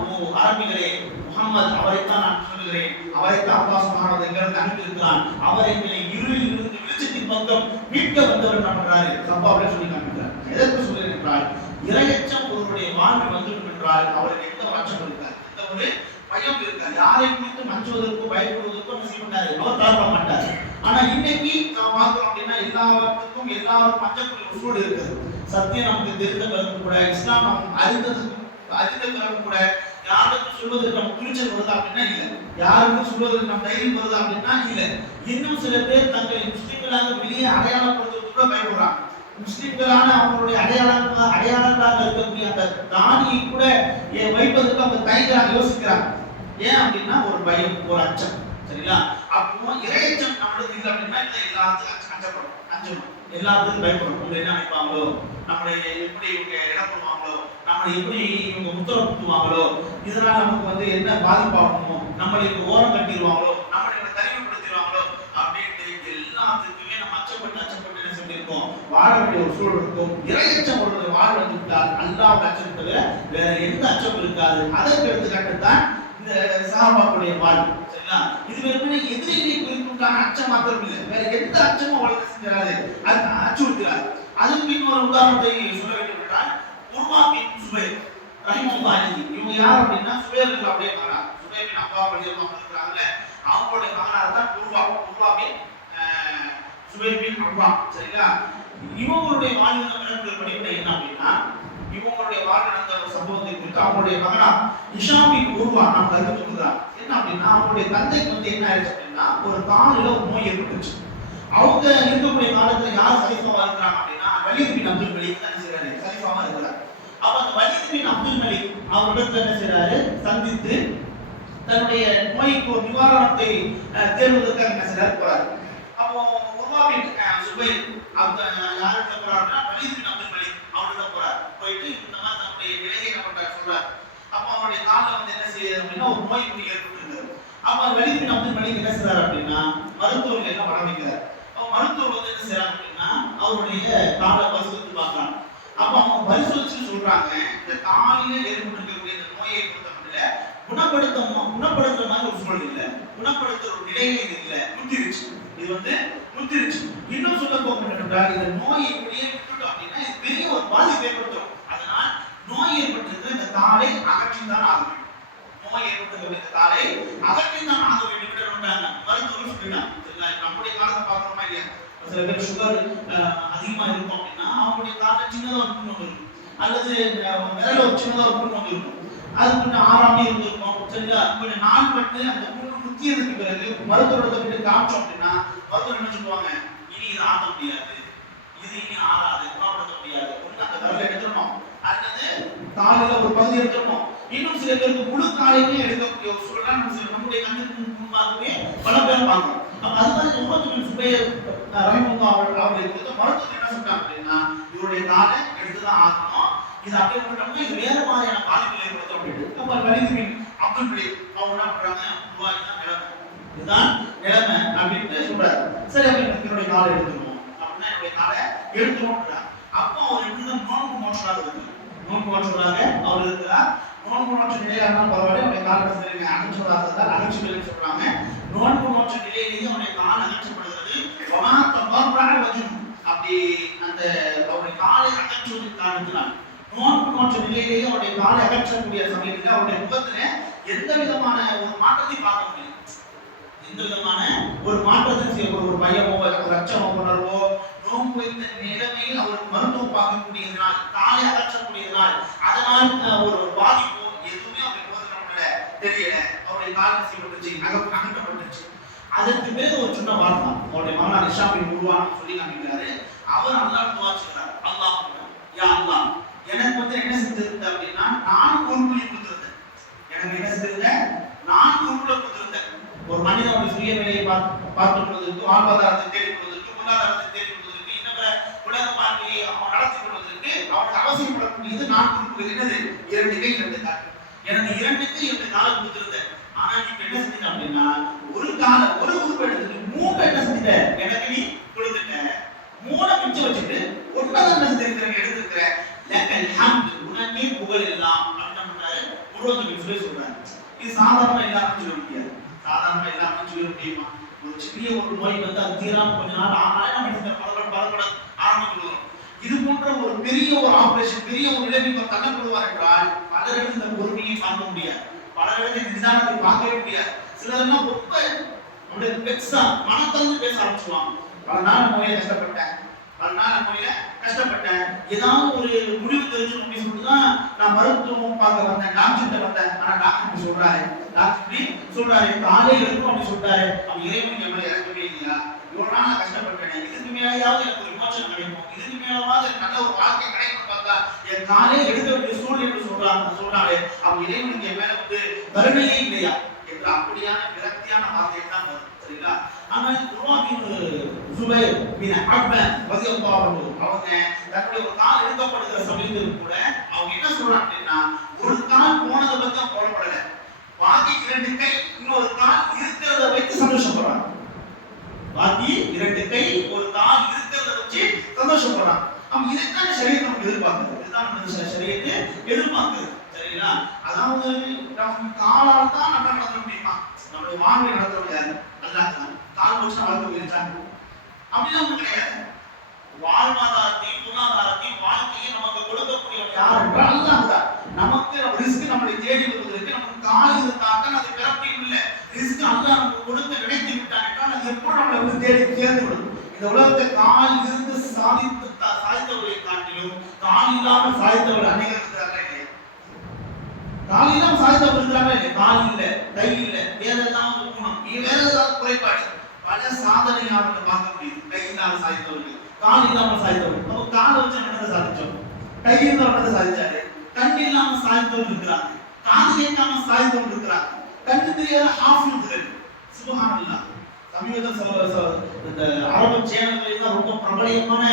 ஓ அரபிகளே முகமது அவரைத்தான் நான் சொல்லுகிறேன். அவரைத்தான் அல்லாஹ் எங்களுக்கு அனுப்பியிருக்கிறான். அவர் எங்களை இருளில் இருந்து வெளிச்சத்தின் பக்கம் மீட்க வந்தவர் என்ன பண்றாரு? சப்பாவில சொல்லி காண்பிக்கிறார் எதற்கு சொல்கிறேன் என்றால் இரையச்சம் ஒருவருடைய வாழ்வில் வந்துவிடும் என்றால் அவருக்கு எந்த மாற்றம் இருக்காது. எந்த ஒரு பயம் இருக்காது. யாரை குறித்து மஞ்சுவதற்கோ பயப்படுவதற்கோ என்ன செய்ய மாட்டாரு? அவர் தாழ்வ மாட்டார். ஆனா இன்னைக்கு நாம் பார்க்கிறோம் அப்படின்னா எல்லாத்துக்கும் எல்லாரும் மஞ்சக்கூடிய ஒரு இருக்காது இருக்குது சத்தியம் நமக்கு தெரிந்த பிறகு கூட இஸ்லாம் நாம் அறிந்தது அறிந்த பிறகு கூட யாருக்கும் சொல்வதற்கு நம்ம துணிச்சல் வருதா அப்படின்னா இல்லை. யாருக்கும் சொல்வதற்கு நம்ம தைரியம் வருதா அப்படின்னா இல்லை. இன்னும் சில பேர் தங்களை முஸ்லீம்களாக வெளியே அடையாளப்படுத்துவது கூட பயப்படுறாங்க முஸ்லிம்களான அவங்களுடைய அடையாளங்களா அடையாளங்களாக இருக்கக்கூடிய அந்த தானியை கூட என் வைப்பதற்கு அவங்க தயங்குறாங்க யோசிக்கிறாங்க. ஏன் அப்படின்னா ஒரு பயம் ஒரு அச்சம். சரிங்களா? அப்போ இறைச்சம் நம்மளுக்கு இல்லை அப்படின்னா எல்லாத்துக்கும் அஞ்சப்படும் அச்சப்படும் எல்லாத்துக்கும் பயப்படும். இவங்க என்ன நினைப்பாங்களோ? நம்மளை எப்படி இவங்க இடம் பண்ணுவாங்களோ நம்மளை எப்படி இவங்க முத்திரம் குத்துவாங்களோ இதனால நமக்கு வந்து என்ன பாதிப்பாகுமோ நம்மளை இவங்க ஓரம் கட்டிடுவாங்களோ? நம்மளை இவங்க தனிமைப்படுத்திடுவாங்களோ? அப்படின்ட்டு எல்லாத்துக்குமே நம்ம அச்சப்பட்டு அச்சப்பட்டு என்ன சொல்லியிருக்கோம்? வாழ வேண்டிய ஒரு சூழல் இருக்கும். இறையச்சம் ஒருவர் வாழ வந்து விட்டால் அல்லாஹ் அச்சம் வேற எந்த அச்சம் இருக்காது. அதற்கு எடுத்துக்காட்டு தான் இந்த சஹாபாக்களுடைய வாழ்வு சரிங்களா? இது வெறுமனே எதிரிகளை குறித்துண்டான அச்சம் மாத்திரம் இல்லை. வேற எந்த அச்சமும் அவளுக்கு செஞ்சாது அது அச்சுறுத்துறாரு அதுக்கு இன்னொரு உதாரணத்தை சொல்ல வேண்டும் என்றால் உர்வா பின் சுபைர் ரஹிமத்துல்லாஹி இவங்க யார் அப்படின்னா சுபைருக்கு அப்படியே மகனார் சுபைரின் அப்பா வழியாக இருக்கிறாங்கல்ல அவங்களுடைய மகனார் தான் உருவா உருவா பின் சுபேர் பின் அப்பா சரிங்களா? இவங்களுடைய வாழ்வு நடக்கிற படிப்படை என்ன அப்படின்னா இவங்களுடைய வாழ்க்கை நடந்த ஒரு சம்பவத்தை குறித்து அவங்களுடைய மகனா இஷாமின் உருவா நாம் கருத்து சொல்கிறார் என்ன அப்படின்னா அவங்களுடைய தந்தைக்கு வந்து என்ன ஆயிடுச்சு அப்படின்னா ஒரு காலில் ஒரு நோய் ஏற்பட்டுச்சு. அவங்க இருக்கக்கூடிய காலத்துல யார் சலிஃபாவா இருக்கிறாங்க அப்படின்னா வலித் பின் அப்துல் மலிக் என்ன செய்யறாரு சலிஃபாவா இருக்கிறார். அப்ப அந்த வலித் பின் அப்துல் மலிக் அவரிடத்துல என்ன செய்யறாரு சந்தித்து தன்னுடைய நோய்க்கு ஒரு நிவாரணத்தை தேர்வதற்காக என்ன செய்யறாரு போறாரு. அப்போ உருவாவின் சுபை அந்த யார்கிட்ட போறாருன்னா வலித் பின் அப்துல் மலிக் அவர்கிட்ட போறார் போயிட்டு இந்த மாதிரி நம்முடைய நிலையை என்ன பண்றாரு சொல்றாரு. அப்போ அவருடைய காலில் வந்து என்ன செய்யுது அப்படின்னா ஒரு நோய் வந்து ஏற்பட்டிருக்கிறது அப்ப வெளியே வந்து அப்துல் என்ன செய்றாரு அப்படின்னா மருத்துவர்கள் எல்லாம் வழங்கிக்கிறார் அவன் அப்ப மருத்துவர் வந்து என்ன செய்யறாங்க அப்படின்னா அவருடைய காலை பரிசோதித்து பார்க்கறாங்க. அப்ப அவங்க பரிசோதிச்சு சொல்றாங்க இந்த காலில ஏற்பட்டிருக்கக்கூடிய இந்த நோயை பொறுத்தவரையில குணப்படுத்த குணப்படுத்துற மாதிரி ஒரு சூழல் இல்லை. குணப்படுத்துற ஒரு நிலையில இது இல்லை. முத்திருச்சு இது வந்து முத்திருச்சு இன்னும் சொல்ல போகப்பட்டால் இந்த நோயை விட்டுட்டோம் அப்படின்னா இது பெரிய ஒரு பாதிப்பு ஏற்படுத்தும் அதனால் நோய் ஏற்பட்டிருக்கிற இந்த காலை அகற்றிதான் ஆக வேண்டும் நோய் ஏற்பட்டிருக்கிற இந்த காலை அகற்றிதான் ஆக வேண்டும் என்று சொன்னாங்க மருத்துவர்கள் சொல்லிட்டாங்க சரிங்களா? இப்ப நம்முடைய காலத்தை பார்க்கறோமா இல்லையா சில பேர் சுகர் அதிகமா இருக்கும் அப்படின்னா அவங்களுடைய காலில் சின்னதா ஒரு புண்ணு வந்து இருக்கும் அல்லது அஹ், விரல்ல ஒரு சின்னதா ஒரு புண்ணு வந்து இருக்கும் அது கொஞ்சம் ஆறாமே இருந்திருக்கும் சரிங்களா கொஞ்சம் நாள் பட்டு அந்த புண்ணு முத்தியதுக்கு பிறகு மருத்துவரோட கிட்ட காமிச்சோம் அப்படின்னா மருத்துவர் என்ன சொல்லுவாங்க இனி இது ஆட்ட முடியாது இது இனி ஆறாது குணப்படுத்த முடியாது ஒண்ணு அந்த விரலை எடுத்துடணும் அல்லது காலில் ஒரு பகுதி எடுத்துடணும் இன்னும் சில பேருக்கு முழு காலையுமே எடுக்கக்கூடிய ஒரு சூழலாம் நம்ம சில- நம்முடைய கண்ணுக்கு முன்பாகவே பல பேர் பார்க்கிறோம் அப்ப அது மாதிரி உமத்துவின் சுபையர் ரஹிமுல்லா அவர்கள் அவர்களை குறித்து மருத்துவர் என்ன சொல்றாங்க அப்படின்னா இவருடைய காலை எடுத்துதான் ஆகணும். இது அப்படியே விட்டோம்னா இது வேற மாதிரியான பாதிப்புகளை ஏற்படுத்தும் அப்படின்ட்டு நம்ம வலிதுமின் அப்துல் கலீம் அவங்க என்ன பண்றாங்க? இதுதான் நிலைமை. இதுதான் நிலைமை அப்படின்ட்டு சொல்றாரு. சரி அப்ப என்னுடைய காலை எடுத்துக்கணும் அப்படின்னா என்னுடைய காலை எடுத்துக்கணும் அப்போ அவர் எப்படி நோன்பு மோசமாக இருக்கு நோன்பு மோசமாக அவர் இருக்கிறார் நோன்பு நோற்ற நிலையா இருந்தாலும் பரவாயில்ல. அவருடைய கால சரிங்க அகற்றுவதாக அகற்றுதல் சொல்றாங்க. நோன்பு நோற்ற நிலையிலேயே அவருடைய கால் அகற்றப்படுகிறது வமாத்த பர்ராக வஜும் அப்படி அந்த அவருடைய காலை அகற்றுவதற்கு காரணத்தினால். நோன்பு நோற்ற நிலையிலேயே அவருடைய காலை அகற்றக்கூடிய சமயத்தில் அவருடைய முகத்துல எந்த விதமான ஒரு மாற்றத்தை பார்க்க முடியும் எந்த விதமான ஒரு மாற்றத்தை செய்யப்படும் ஒரு பயமோ ஒரு அச்சமோ உணர்வோ நோன்பு வைத்த நிலைமையில் அவர் மருத்துவம் பார்க்கக்கூடியதனால் காலை அகற்றக்கூடியதனால் அதனால் ஒரு பாதிப்போ எதுவுமே அவருடைய போதனை தெரியல. அவருடைய காலை செய்யப்பட்டுச்சு அக அகற்றப்பட்டுச்சு அதற்கு மேல ஒரு சின்ன வார்த்தை. அவருடைய மகனார் இஷாபின் உருவான சொல்லி காமிக்கிறாரு. அவர் அல்லாஹ் துவாச்சுக்கிறார் அல்லாஹ் யா அல்லாஹ் எனக்கு வந்து என்ன செஞ்சிருந்த அப்படின்னா நான் பொறுப்புலி கொடுத்திருந்தேன் எனக்கு என்ன செஞ்சிருந்தேன் நான் பொறுப்புல கொடுத்திருந்தேன் ஒரு மனிதனுடைய சுய வேலையை பார்த்து பார்த்துக் கொள்வதற்கு வாழ்வாதாரத்தை தேடிக் கொள்வதற்கு பொருளாதாரத்தை தேடிக் கொள்வதற்கு இன்னும் பிற உலக வாழ்க்கையை அவன் நடத்தி கொள்வதற்கு அவனுக்கு அவசியப்படக்கூடியது நான் கொடுப்பது என்னது? இரண்டு கை இரண்டு கால் எனக்கு இரண்டுக்கு இரண்டு காலம் கொடுத்திருந்தேன் ஆனா நீ என்ன செஞ்சிட்ட அப்படின்னா ஒரு கால ஒரு உறுப்பு எடுத்துட்டு மூணு என்ன செஞ்சிட்ட? எனக்கு நீ மூணை மிச்சம் வச்சுட்டு ஒன்னதான் என்ன செஞ்சிருக்கிற எடுத்திருக்கிற லக்கல் ஹம்து உனக்கே புகழ் எல்லாம் அப்படின்னு பண்றாரு? உருவத்துக்கு சொல்லி சொல்றாரு. இது சாதாரண எல்லாரும் சொல்ல முடியாது. சாதாரண எல்லாரும் சொல்ல முடியுமா? ஒரு சிறிய ஒரு நோய் வந்து அது தீராம கொஞ்ச நாள் ஆனாலும் நம்ம இந்த பலப்பட பலப்பட ஆரம்பிக்கணும் இது போன்ற ஒரு பெரிய ஒரு ஆபரேஷன் பெரிய ஒரு இளைஞர் தள்ளப்படுவார் என்றால் பலரிடம் இந்த பொறுமையை பார்க்க முடியாது. பலரிடம் இந்த நிதானத்தை பார்க்கவே முடியாது. சிலரெல்லாம் ரொம்ப நம்முடைய பெக்ஸா மனத்திலிருந்து பேச ஆரம்பிச்சுவாங்க பல நாள் நோயில கஷ்டப்பட்டேன். பல நாள் நோயில கஷ்டப்பட்டேன். ஏதாவது ஒரு முடிவு தெரிஞ்சு அப்படின்னு சொல்லிட்டு தான் நான் மருத்துவம் பார்க்க வந்தேன். டாக்டர்கிட்ட வந்தேன். ஆனா டாக்டர் இப்படி சொல்றாரு. டாக்டர் இப்படி சொல்றாரு. காலையில எடுக்கும் அப்படி சொல்றாரு. அவன் இறைவன் மேல இறக்கவே இல்லையா? இவ்வளவு நாள் நான் கஷ்டப்பட்டேன். இதுக்கு மேலேயாவது எனக்கு ஒரு மோட்சம் கிடைக்கும். இதுக்கு மேலவாது நல்ல ஒரு வாழ்க்கை கிடைக்கும் பார்த்தா என் காலே எடுக்க வேண்டிய சூழ்நிலை சொல்றாங்க. சொல்றாரு அவங்க இறைவனுக்கு என் மேல வந்து கருணையே இல்லையா? என்ற அப்படியான விரக்தியான வார்த்தை தான் வரும் சரிங்களா ஆனா உருவாக்கின் ஜுபைர் பின் அக்பர் ரலியல்லாஹு அன்ஹு அவங்க தன்னுடைய ஒரு கால் எடுக்கப்படுகிற சமயத்தில் கூட அவங்க என்ன சொல்றாங்க அப்படின்னா ஒரு கால் போனதை பத்தி அவங்க கவலைப்படல. பாக்கி இரண்டு கை இன்னொரு கால் இருக்கிறத வைத்து சந்தோஷப்படுறாங்க. பாக்கி இரண்டு கை ஒரு கால் இருக்கிறத வச்சு சந்தோஷப்படுறாங்க. அவங்க இதைத்தான் சரியத்தை நமக்கு எதிர்பார்க்குது? இதுதான் நம்ம சரீரத்தை எதிர்பார்க்குது. சரிங்களா? அதாவது நம்ம காலால் தான் நம்ம நடத்த முடியுமா நம்மளுடைய வாழ்வை நடத்த முடியாது அல்லாஹ் தான் கால் வச்சு நம்ம வளர்க்க முடியாது கிடையாது வாழ்வாதாரத்தையும் பொருளாதாரத்தையும் வாழ்க்கையை நமக்கு கொடுக்கக்கூடியவன் யார் என்றால் அல்லாஹ் தான் நமக்கு ரிஸ்க் நம்மளை தேடி வருவதற்கு நமக்கு கால் இருந்தால் அது பிறப்பையும் இல்லை. ரிஸ்க் அல்லாஹ் நமக்கு கொடுத்து நினைத்து விட்டான் என்றால் அது எப்போ நம்மளை வந்து தேடி சேர்ந்து விடும். இந்த உலகத்தை கால் இருந்து சாதித்து சாதித்தவர்களை காட்டிலும் கால் இல்லாமல் சாதித்தவர்கள் அநேகர் இருக்கிறார்கள் இல்லையா? கால் இல்லாம சாதித்தவர்கள் இருக்கிறாங்க இல்லையா? கால் இல்ல கை இல்ல வேற ஏதாவது குணம். வேற ஏதாவது குறைபாடு. பல சாதனையாளர்கள் பார்க்க முடியுது கை இல்லாம சாதித்தவர்கள் கால் இல்லாம சாதித்தவர்கள் நம்ம காலை வச்சு நடந்த சாதிச்சோம்? கை இருந்தா சாதிச்சாரு? கண் இல்லாம சாதித்தவர்கள் இருக்கிறாங்க. காது கேட்காம சாதித்தவர்கள் இருக்கிறாங்க. கண்ணு தெரியாத ஹாஃபில்கள் சுபஹானல்லாஹ் சமீபத்தில் சில இந்த அரபு தான் ரொம்ப பிரபலியமான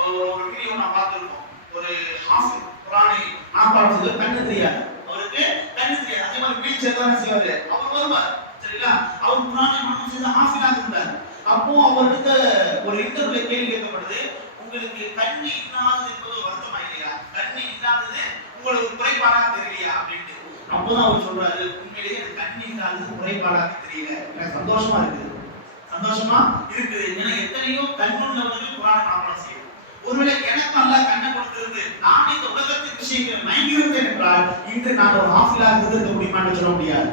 ஒரு வீடியோ நான் பார்த்துருக்கோம். ஒரு ஹாஃப் குரானை நாப்பாடம் கண்ணு தெரியாது. அவருக்கு கண்ணு தெரியாது. அதே மாதிரி வீல் சேர் தான் செய்வாரு. அவர் வருவார். சரிங்களா அவர் குரானை மனம் செய்த ஆசிராக இருந்தார். அப்போ அவருக்கு ஒரு இன்டர்வியூல கேள்வி கேட்கப்படுது உங்களுக்கு தண்ணி இல்லாதது என்பது வருத்தமா இல்லையா கண்ணி இல்லாதது உங்களுக்கு குறைபாடாக தெரியலையா? அப்படின்ட்டு. அப்போதான் அவர் சொல்றாரு உண்மையிலேயே எனக்கு கண்ணு இல்லாதது குறைபாடாக தெரியல. எனக்கு சந்தோஷமா இருக்குது. சந்தோஷமா இருக்குது. ஏன்னா எத்தனையோ கண்ணுள்ளவர்கள் குரானை மனப்பாடம் செய்யும் ஒருவேளை எனக்கு அல்லாஹ் கண்ணை கொடுத்திருந்து நான் இந்த உலகத்தின் விஷயங்கள் நயங்கியிருந்தேன் என்றால் இன்று நான் ஒரு ஆஃபிலாக இருந்திருக்க முடியுமான்னு சொல்ல முடியாது.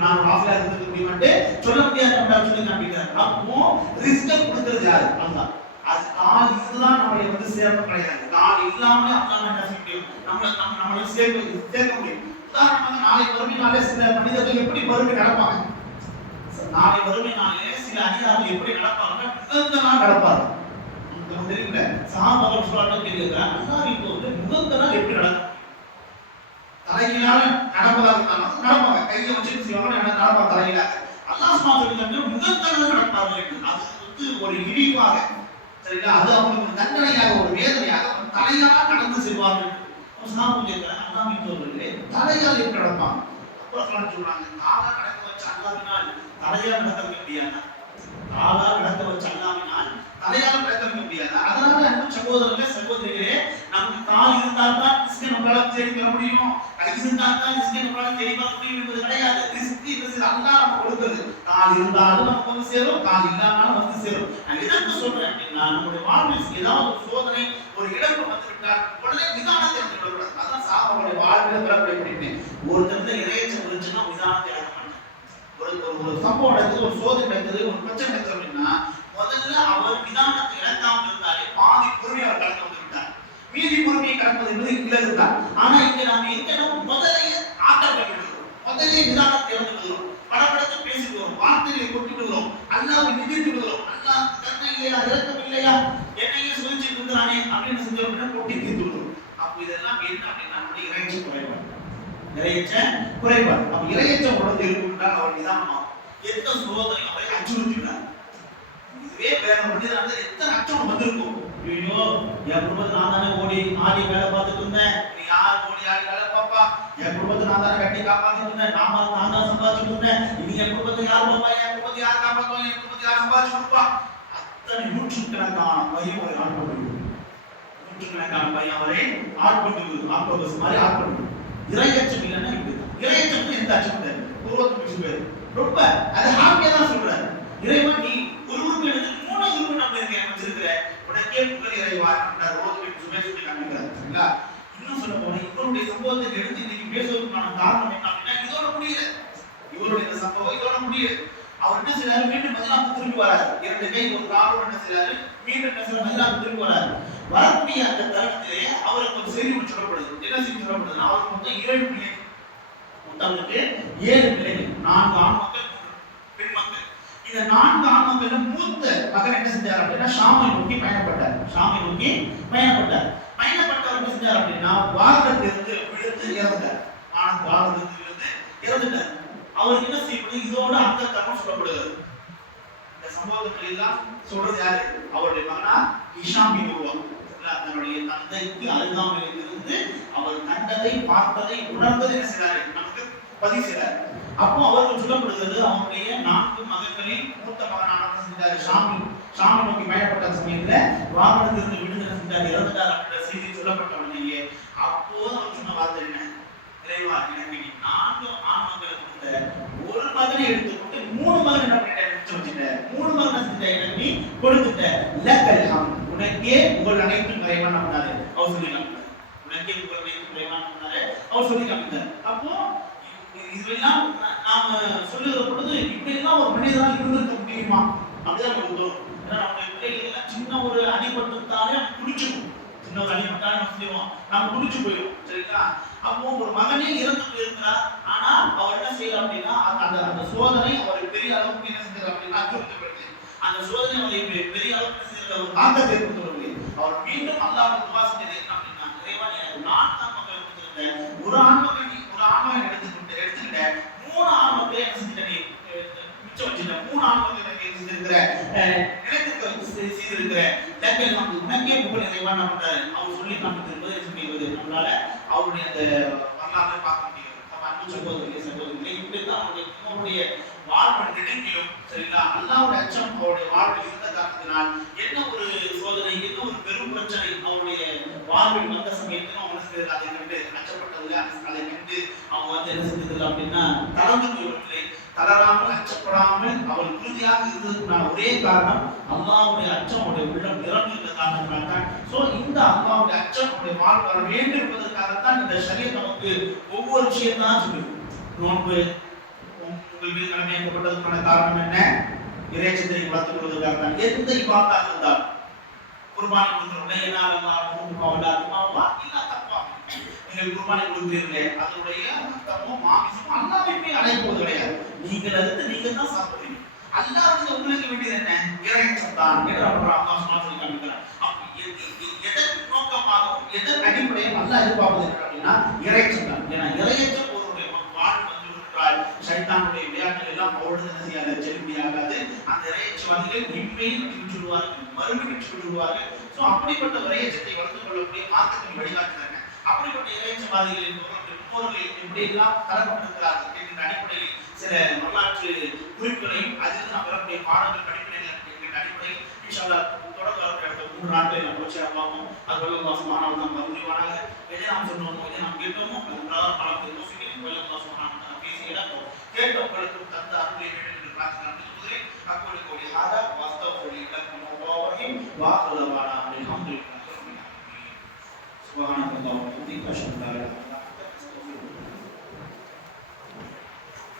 நான் ஒரு ஆஃபிலா இருந்திருக்க சொல்ல முடியாது நம்ம சொல்லி காண்பிக்கிறார் அப்போ ரிஸ்க கொடுக்கிறது யாரு? அல்லாஹ். அது கால் இதுதான் நம்மளை வந்து சேர்க்க கிடையாது. கால் இல்லாமலே அல்லாஹ் என்ன செய்ய முடியும்? நம்மளை நம்ம நம்மளை சேர்க்க சேர்க்க முடியும். உதாரணமாக நாளை வறுமை நாளே சில மனிதர்கள் எப்படி வறுமை நடப்பாங்க? நாளை வறுமை நாளே சில அதிகாரிகள் எப்படி நடப்பாங்க? நிரந்தரமா இந்த நமக்கு தெரியல சாபாக்கள் சொல்றாங்க தெரியுது அல்லாஹ் இப்போ வந்து நிரந்தரமா எப்படி நடக்கும்? தலைகீழாக நடப்பதா இருந்தாலும் நடப்பாங்க. கையை வச்சு செய்வாங்க என்ன நடப்பாங்க தலைகீழாக அல்லாஹ் சுமாத்திற்கு நிரந்தரமாக நடப்பார்கள் என்று அது வந்து ஒரு இழிவாக. சரிங்களா? அது அவங்களுக்கு தண்டனையாக ஒரு வேதனையாக ஒரு தலைகளாக நடந்து செல்வார்கள் சாபம் கேட்கிறாங்க அல்லாஹ் மீட்டவர்களே தலையால் எப்படி நடப்பாங்க? சொல்றாங்க காலா நடக்க வச்ச அல்லாவினால் தலையால் நடக்க வைக்க முடியாதா? காலா நடக்க வச்ச அல்லாவினால் தலையால் நடக்க வைக்க முடியாதா? அதனால அன்பு சகோதரர்களே சகோதரிகளே நமக்கு கால் இருந்தால் தான் நம்மளால முடியும்? இருந்தால் தான் நம்மளால முடியும் என்பது கிடையாது. ரிஸ்க் இந்த அல்லாஹ் நமக்கு கொடுத்தது. கால் இருந்தாலும் நமக்கு வந்து சேரும் கால் இல்லாமலும் வந்து சேரும். நான் எதற்கு சொல்றேன் அப்படின்னா நம்முடைய வாழ்வில் ஏதாவது ஒரு சோதனை ஒரு இழப்பு வந்து உடனே நிதானத்தை எடுத்து அதான் சாபாவுடைய வாழ்வில் பிறப்பை பிடிப்பேன் ஒருத்தர் இறையச்சம் இருந்துச்சுன்னா நிதானத்தை இழக்க மாட்டேன் ஒரு ஒரு ஒரு சம்பவம் நடக்குது ஒரு சோதனை நடக்குது ஒரு பிரச்சனை நடக்குது அப்படின்னா முதல்ல அவர் நிதானத்தை இழக்காமல் இருந்தாலே பாதி பொறுமையை அவர் வந்து மீதி பொறுமையை கடப்பது என்பது இலகு தான் ஆனா இங்க நாம எங்க முதலைய ஆட்டம் பண்ணி முதலே நிதானத்தை இழந்து விடுகிறோம் படப்படத்தை பேசிடுவோம் விடுகிறோம் வார்த்தைகளை கொட்டி அல்லாவை நிதித்து விடுகிறோம் அல்லா கண்ணை இல்லையா இறக்கம் இல்லையா என்னையே சொல்லிச்சு இருக்கிறானே அப்படின்னு செஞ்ச கொட்டி தீர்த்து விடுவோம் அப்போ இதெல்லாம் என்ன அப்படின்னா நம்முடைய இறைச்சி குறைபாடு. இறையச்ச குறைபாடு. அப்ப இறையச்ச உணர்ந்து இருக்கும்னால் அவர் நிதானமாகும். எந்த சோதனையும் அவரை அச்சுறுத்திவிடார் இதுவே வேற மனிதனால எத்தனை அச்சம் வந்திருக்கும்? ஐயோ என் குடும்பத்தை நான் தானே ஓடி ஆடி வேலை பார்த்துட்டு இருந்தேன். நீ யார் ஓடி ஆடி வேலை பாப்பா என் குடும்பத்தை நான் தானே கட்டி காப்பாத்திட்டு இருந்தேன். நாம நான் தான் சம்பாதிச்சுட்டு இருந்தேன். இனி என் குடும்பத்தை யார் பாப்பா என் குடும்பத்தை யார் காப்பாத்துவோம் என் குடும்பத்தை யார் சம்பாதிச்சு கொடுப்பா அத்தனை நூற்றுக்கணக்கான பையன் ஒரு ஆட்கொண்டு நூற்றுக்கணக்கான பையன் அவரை ஆட்கொண்டு ஆக்டோபஸ் மாதிரி ஆட்கொண்டு இறையச்சம் இல்லைன்னா இப்படிதான் இறையச்சம் எந்த அச்சம் கிடையாது. பூர்வத்து பேசுவாரு ரொம்ப அது ஹாப்பியா தான் சொல்றாரு. இறைவன் நீ ஒரு உறுப்பு எடுத்து மூணு உறுப்பு நம்ம இருக்க அமைச்சிருக்கிற புகழ் இறைவா என்றார் ரோது சுமே சொல்லி சரிங்களா? இன்னும் சொல்ல போனா இவருடைய சம்பவத்தை எடுத்து இன்னைக்கு பேசுவதற்கான காரணம் என்ன அப்படின்னா இதோட முடியல. இவருடைய இந்த சம்பவம் இதோட முடியல. அவர் என்ன செய்யறாரு மீண்டும் மதினாவுக்கு திரும்பி வராரு. இரண்டு கை ஒரு காலோட என்ன செய்யறாரு மீண்டும் என்ன செய்யறாரு மதினாவுக்கு திரும்பி வராரு. வரக்கூடிய அந்த தருணத்திலே அவருக்கு ஒரு செய்தி ஒன்று சொல்லப்படுது. என்ன செய்தி சொல்லப்படுதுன்னா அவருக்கு மொத்தம் ஏழு பிள்ளைகள். மொத்தம் அவருக்கு ஏழு பிள்ளைகள். நான்கு ஆண் மக்கள் மூன்று பெண் மக்கள். இந்த நான்கு ஆன்மாக்கள் மூத்த மகன் என்ன செஞ்சார் அப்படின்னா ஷாமை நோக்கி பயணப்பட்டார். ஷாமை நோக்கி பயணப்பட்டார். பயணப்பட்டவர் என்ன செஞ்சார் அப்படின்னா வாகனத்திலிருந்து விழுந்து இறந்தார். ஆனந்த் வாகனத்திலிருந்து விழுந்து இறந்துட்டார். அவருக்கு என்ன செய்யப்படுது இதோட அந்த கர்மம் சொல்லப்படுகிறது. இந்த சம்பவங்கள் எல்லாம் சொல்றது யாரு? அவருடைய மகனா இஷாமி உருவம் தன்னுடைய தந்தைக்கு அருகாமையில் இருந்து அவர் கண்டதை பார்த்ததை உணர்ந்தது என்ன செய்றாரு நமக்கு பதிவு செய்றாரு. அப்போ அவர்கள் சொல்லப்படுகிறது அவனுடைய நான்கு மகன்களில் மூத்த மகனான செஞ்சார் செஞ்சாரு. ஷாமி ஷாமி நோக்கி பயணப்பட்ட சமயத்துல வாகனத்திலிருந்து விடுதலை செஞ்சார். இறந்துட்டார் அப்படின்ற செய்தி சொல்லப்பட்ட உடனேயே அப்போது அவன் சொன்ன வார்த்தை என்ன? இறைவா எனக்கு நீ நான்கு ஆண்மக்களை கொடுத்த ஒரு மகனை எடுத்துக்கொண்டு மூணு மகன் என்ன பண்ணிட்ட? வச்சுட்ட மூணு மகனை செஞ்ச எனக்கு நீ கொடுத்துட்ட. லக்கல் உனக்கே உங்கள் அனைத்தும் இறைவன் பண்ணாரு அவர் சொல்லி காமித்தார் உனக்கே உங்கள் அனைத்தும் இறைவன் பண்ணாரு அவர் சொல்லி காமித்தார் அப்போ இதெல்லாம் நாம சொல்லுகிற பொழுது இப்படி எல்லாம் ஒரு மனிதனால் இருந்திருக்க முடியுமா? அப்படிதான் நமக்கு தோணும். ஏன்னா நம்ம பிள்ளைகள் எல்லாம் சின்ன ஒரு அடிபட்டுத்தாலே நம்ம குடிச்சுக்கும் சின்ன ஒரு அடிபட்டாலே நம்ம செய்வோம். நம்ம குடிச்சு போயிடும் சரிங்களா? அப்போ ஒரு மகனே இறந்து போயிருக்கிறார் ஆனா அவர் என்ன செய்யலாம் அப்படின்னா அந்த அந்த- அந்த சோதனை அவருக்கு பெரிய அளவுக்கு என்ன செஞ்சார் அப்படின்னா அச்சுறுத்தப்படுது அந்த சோதனை அவரை பெரிய அளவுக்கு செய்யற ஒரு தாக்கத்தை ஏற்படுத்தவில்லை அவர் மீண்டும் அல்லாஹ் துவா செஞ்சது என்ன அப்படின்னா இறைவா எனக்கு நான்கு ஆண்மக்களை ஒரு ஆண்மகன் எடுத்துக்கிட்டு மூணு ஆண்மக்களை என்ன செஞ்சுட்ட மிச்சம் மூணு ஆண்மக்களை செஞ்சிருக்கிற அஹ், செய்திருக்கிற லக்கல் நமக்கு உனக்கே புகழ் என்ன பண்றாரு அவர் சொல்லி காமித்திருப்பது சொல்லிடுவது நம்மளால அவருடைய அந்த வரலாறு பார்க்க முடியும் அன்பு சகோதரர்களே சகோதரிகளே இப்படிதான் அவருடைய அவருடைய வாழ்வு நெடுங்கிலும் சரிங்களா? அல்லாவுடைய அச்சம் அவருடைய வாழ்வில் இருந்த காரணத்தினால் என்ன ஒரு சோதனை என்ன ஒரு பெரும் பிரச்சனை அவருடைய வாழ்வில் வந்த சமயத்திலும் அவங்க என்ன செய்தார்கள்? அதை கண்டு அச்சப்பட்டதில்லை அதை அதை கண்டு அவங்க வந்து என்ன செஞ்சதில்லை அப்படின்னா தளர்ந்து போய்விடவில்லை தளராமல் அச்சப்படாமல் அவள் உறுதியாக இருந்ததுக்கான ஒரே காரணம் அல்லாவுடைய அச்சம் உடைய உள்ளம் நிரம்பி இருந்த சோ இந்த அல்லாவுடைய அச்சம் உடைய வாழ்வு வர வேண்டும் என்பதற்காகத்தான் இந்த சரீரம் நமக்கு ஒவ்வொரு விஷயம் தான் சொல்லுது. நோன்பு உங்கள் மீது கடமையாக்கப்பட்டதுக்கான காரணம் என்ன? இறைச்சத்தை வளர்த்துக் கொள்வதற்காக தான் எந்த இபாத்தாக இருந்தால் குர்பானி கொடுக்கிறோம் என்னால் அல்லாஹ் அவலாத்துமாவா இல்ல தப்பா நீங்கள் குர்பானி கொடுக்கிறீர்களே அதனுடைய தப்போ மாமிசமும் அல்லாஹ்வை போய் கிடையாது. நீங்கள் அதுக்கு நீங்க தான் சாப்பிடுவீங்க. அல்லாஹ் உங்களுக்கு வேண்டியது என்ன? இறைச்சம் தான். என்று அல்லாஹ் சும்மா சொல்லி காமிக்கிறார் அப்ப நோக்கமாகவும் எதன் அடிப்படையும் அல்லாஹ் எதிர்பார்ப்பது அப்படின்னா இறைச்சம் தான். ஏன்னா இறையற்றம் ஒருவருடைய வாழ்வு வந்து விட்டால் சைத்தானுடைய விளையாட்டுகள் எல்லாம் அவரோடு என்ன செய்யாது செல்லுபடியாகாது அந்த இறையச்சவாதிகள் இம்மையில் வெற்றி சொல்லுவார்கள் மறுமை வெற்றி விடுவார்கள். சோ அப்படிப்பட்ட இறையச்சத்தை வளர்த்துக் கொள்ளக்கூடிய மார்க்கத்தின் அப்படிப்பட்ட இறையச்சவாதிகள் என்பவர்கள் முன்னோர்கள் எல்லாம் தரப்பட்டிருக்கிறார்கள் என்கிற அடிப்படையில் சில வரலாற்று குறிப்புகளையும் அதிலிருந்து நாம் பெறக்கூடிய பாடங்கள் படிப்பினைகள் அடிப்படையில் இன்ஷால்லா தொடர்ந்து வரக்கூடிய அடுத்த மூன்று நாட்களை நாம் போச்சு பார்ப்போம். அது வெள்ளம் வாசமானவர் நாம் மறுபடிவானாக எதை நாம் சொன்னோமோ எதை நாம் கேட்டோமோ அது பிரகாரம் பலத்தை யோசிக்கிறேன். வெள்ளம் வாசமானவர் நாம் பேசி இடப்போம் கேட்டவர்களுக்கும் தந்த அருளை வேண்டும் என்று பிரார்த்தனை நடத்துகிறேன் அக்கோடி கோடி ஹாதா வாஸ்தவ லக்கும் வல்லாஹி வாஹலவானா அல்ஹம்துலில்லாஹி ரப்பில் ஆலமீன்.